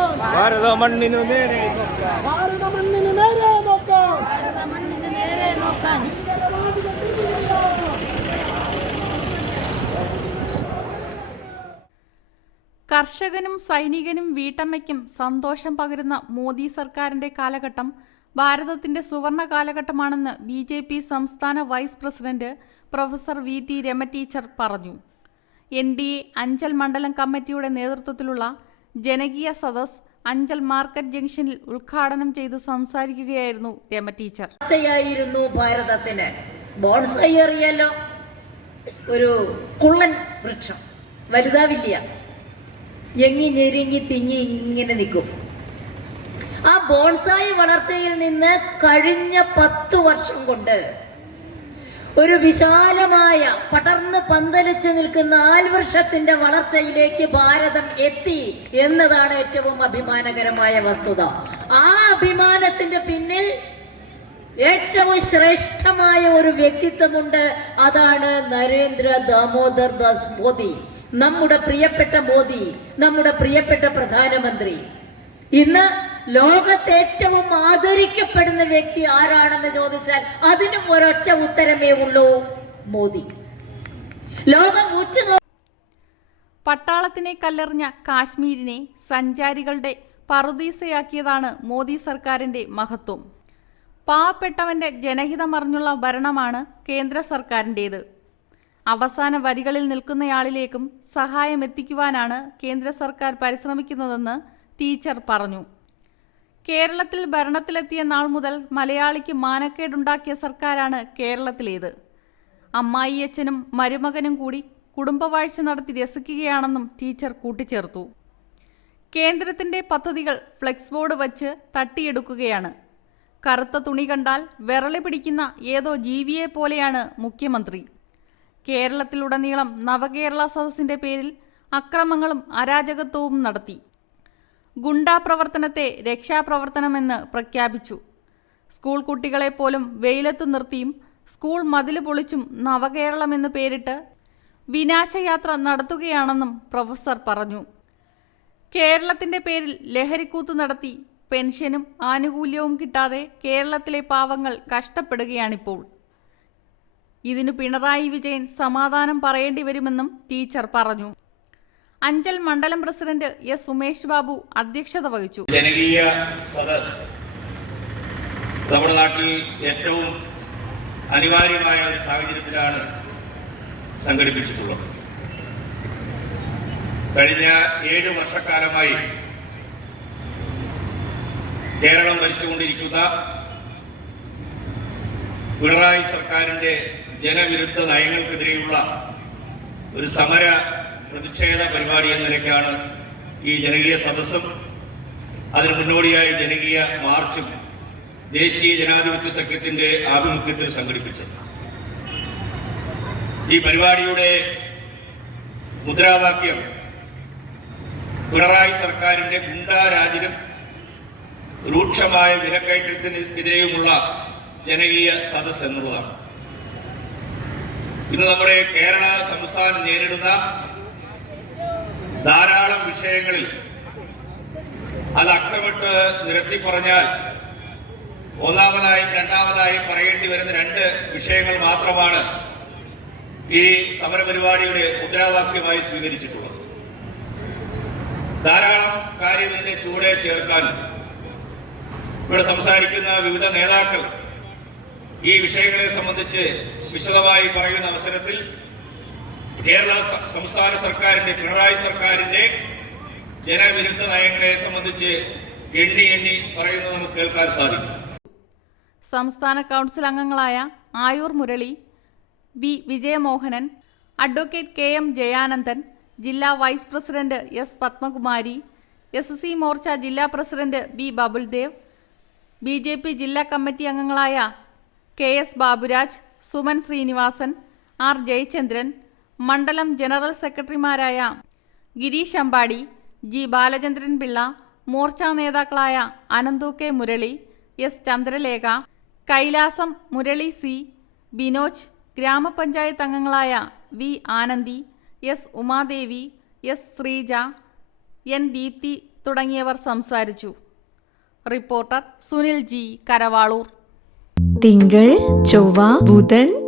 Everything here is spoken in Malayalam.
നോക്കാൻ ഭാരത മണ്ണിനു നേരെ ഭാരത മണ്ണിന് നേരെ നോക്കാൻ മണ്ണിന് നേരെ നോക്കാൻ കർഷകനും സൈനികനും വീട്ടമ്മയ്ക്കും സന്തോഷം പകരുന്ന മോദി സർക്കാരിന്റെ കാലഘട്ടം ഭാരതത്തിന്റെ സുവർണ കാലഘട്ടമാണെന്ന് ബി ജെ പി സംസ്ഥാന vice president professor V T Rama teacher പറഞ്ഞു. എൻ ഡി എ അഞ്ചൽ മണ്ഡലം കമ്മിറ്റിയുടെ നേതൃത്വത്തിലുള്ള ജനകീയ സദസ് അഞ്ചൽ മാർക്കറ്റ് ജംഗ്ഷനിൽ ഉദ്ഘാടനം ചെയ്ത് സംസാരിക്കുകയായിരുന്നു രമ ടീച്ചർ. വളർച്ചയായിരുന്നു ഭാരതത്തിന്. ബോൺസൈ അറിയാലോ? ഒരു കുള്ളൻ വൃക്ഷം. വലുതാവില്ല. ഞെങ്ങി ഞെരുങ്ങി തിങ്ങി ഇങ്ങനെ നിൽക്കും. ആ ബോൺസായി വളർച്ചയിൽ നിന്ന് കഴിഞ്ഞ പത്തു വർഷം കൊണ്ട് ഒരു വിശാലമായ പടർന്ന് പന്തലിച്ച് നിൽക്കുന്ന ആൽവൃക്ഷത്തിന്റെ വളർച്ചയിലേക്ക് ഭാരതം എത്തി എന്നതാണ് ഏറ്റവും അഭിമാനകരമായ വസ്തുത. ആ അഭിമാനത്തിന്റെ പിന്നിൽ ഏറ്റവും ശ്രേഷ്ഠമായ ഒരു വ്യക്തിത്വമുണ്ട്. അതാണ് നരേന്ദ്ര ദാമോദർ ദാസ് മോദി. നമ്മുടെ പ്രിയപ്പെട്ട മോദി നമ്മുടെ പ്രിയപ്പെട്ട പ്രധാനമന്ത്രി. ഇന്ന് ലോകത്ത് ഏറ്റവും ആദരിക്കപ്പെടുന്ന വ്യക്തി ആരാണെന്ന് ചോദിച്ചാൽ അതിനും ഒരൊറ്റ ഉത്തരമേ ഉള്ളൂ മോദി. ലോകം ഉറ്റുനോ പട്ടാളത്തിനെ കല്ലെറിഞ്ഞ കാശ്മീരിനെ സഞ്ചാരികളുടെ പറുദീസയാക്കിയതാണ് മോദി സർക്കാരിന്റെ മഹത്വം. പാവപ്പെട്ടവന്റെ ജനഹിതമറിഞ്ഞുള്ള ഭരണമാണ് കേന്ദ്ര സർക്കാരിന്റേത് അവസാന വരികളിൽ നിൽക്കുന്നയാളിലേക്കും സഹായം എത്തിക്കുവാനാണ് കേന്ദ്ര സർക്കാർ പരിശ്രമിക്കുന്നതെന്ന് ടീച്ചർ പറഞ്ഞു. കേരളത്തിൽ ഭരണത്തിലെത്തിയ നാൾ മുതൽ മലയാളിക്ക് മാനക്കേടുണ്ടാക്കിയ സർക്കാരാണ് കേരളത്തിലേത്. അമ്മായിയച്ഛനും മരുമകനും കൂടി കുടുംബവാഴ്ച നടത്തി രസിക്കുകയാണെന്നും ടീച്ചർ കൂട്ടിച്ചേർത്തു. കേന്ദ്രത്തിന്റെ പദ്ധതികൾ ഫ്ലെക്സ് ബോർഡ് വച്ച് തട്ടിയെടുക്കുകയാണ്. കറുത്ത തുണി കണ്ടാൽ വിരളി പിടിക്കുന്ന ഏതോ ജീവിയെ പോലെയാണ് മുഖ്യമന്ത്രി. കേരളത്തിലുടനീളം നവകേരള സദസ്സിന്റെ പേരിൽ അക്രമങ്ങളും അരാജകത്വവും നടത്തി. ഗുണ്ടാ പ്രവർത്തനത്തെ രക്ഷാപ്രവർത്തനമെന്ന് പ്രഖ്യാപിച്ചു. സ്കൂൾ കുട്ടികളെ പോലും വെയിലത്ത് നിർത്തിയും സ്കൂൾ മതിൽ പൊളിച്ചും നവകേരളമെന്ന് പേരിട്ട് വിനാശയാത്ര നടത്തുകയാണെന്നും പ്രൊഫസർ പറഞ്ഞു. കേരളത്തിന്റെ പേരിൽ ലഹരിക്കൂത്ത് നടത്തി പെൻഷനും ആനുകൂല്യവും കിട്ടാതെ കേരളത്തിലെ പാവങ്ങൾ കഷ്ടപ്പെടുകയാണിപ്പോൾ. ഇതിനു പിണറായി വിജയൻ സമാധാനം പറയേണ്ടി വരുമെന്നും ടീച്ചർ പറഞ്ഞു. അഞ്ചൽ മണ്ഡലം പ്രസിഡന്റ് എസ് സുമേഷ് ബാബു അധ്യക്ഷത വഹിച്ചു. ജനകീയ സദസ് നമ്മുടെ നാട്ടിൽ ഏറ്റവും അനിവാര്യമായ ഒരു സാഹചര്യത്തിലാണ് സംഘടിപ്പിച്ചിട്ടുള്ളത്. കഴിഞ്ഞ ഏഴ് വർഷക്കാലമായി കേരളം ഭരിച്ചുകൊണ്ടിരിക്കുന്ന പിണറായി സർക്കാരിന്റെ ജനവിരുദ്ധ നയങ്ങൾക്കെതിരെയുള്ള ഒരു സമര പ്രതിഷേധ പരിപാടി എന്ന നിലയ്ക്കാണ് ഈ ജനകീയ സദസ്സും അതിന് മുന്നോടിയായി ജനകീയ മാർച്ചും ദേശീയ ജനാധിപത്യ സഖ്യത്തിന്റെ ആഭിമുഖ്യത്തിൽ സംഘടിപ്പിച്ചത്. ഈ പരിപാടിയുടെ മുദ്രാവാക്യം പിണറായി സർക്കാരിന്റെ ഗുണ്ടാരാജിനും രൂക്ഷമായ വിലക്കയറ്റത്തിനെതിരെയുമുള്ള ജനകീയ സദസ് എന്നുള്ളതാണ്. ഇന്ന് നമ്മുടെ കേരള സംസ്ഥാനം നേരിടുന്ന ധാരാളം വിഷയങ്ങളിൽ അത് അക്കമിട്ട് നിരത്തി പറഞ്ഞാൽ ഒന്നാമതായും രണ്ടാമതായും പറയേണ്ടി വരുന്ന രണ്ട് വിഷയങ്ങൾ മാത്രമാണ് ഈ സമരപരിപാടിയുടെ മുദ്രാവാക്യമായി സ്വീകരിച്ചിട്ടുള്ളത്. ധാരാളം കാര്യം ഇതിന്റെ ചൂടെ ചേർക്കാൻ ഇവിടെ സംസാരിക്കുന്ന വിവിധ നേതാക്കൾ ഈ വിഷയങ്ങളെ സംബന്ധിച്ച് വിശദമായി പറയുന്ന അവസരത്തിൽ കേരള സംസ്ഥാന സർക്കാരിന്റെ പിണറായി സർക്കാരിന്റെ ജനവിരുദ്ധ നയങ്ങളെ സംബന്ധിച്ച് എണ്ണി എണ്ണി പറയുന്നത് നമുക്ക് കേൾക്കാൻ സാധിക്കും. സംസ്ഥാന കൗൺസിൽ അംഗങ്ങളായ Ayoor Murali V. Vijayamohanan advocate K. M. Jayanandan ജില്ലാ vice president S. Padmakumari S. C. Morcha ജില്ലാ president B. Babuldev B. J. P ജില്ലാ കമ്മിറ്റി അംഗങ്ങളായ K. S. Baburaj Suman Srinivasan R. Jayachandran മണ്ഡലം ജനറൽ സെക്രട്ടറിമാരായ ഗിരീഷ് അമ്പാടി ജി ബാലചന്ദ്രൻ പിള്ള മോർച്ച നേതാക്കളായ Ananthu K Murali S Chandralekha Kailasam Murali C Binoj ഗ്രാമപഞ്ചായത്ത് അംഗങ്ങളായ V Anandi S Umadevi S Sreeja N Deepthi തുടങ്ങിയവർ സംസാരിച്ചു. Reporter Sunil G Karavaloor. തിങ്കൾ ചൊവ്വ ബുധൻ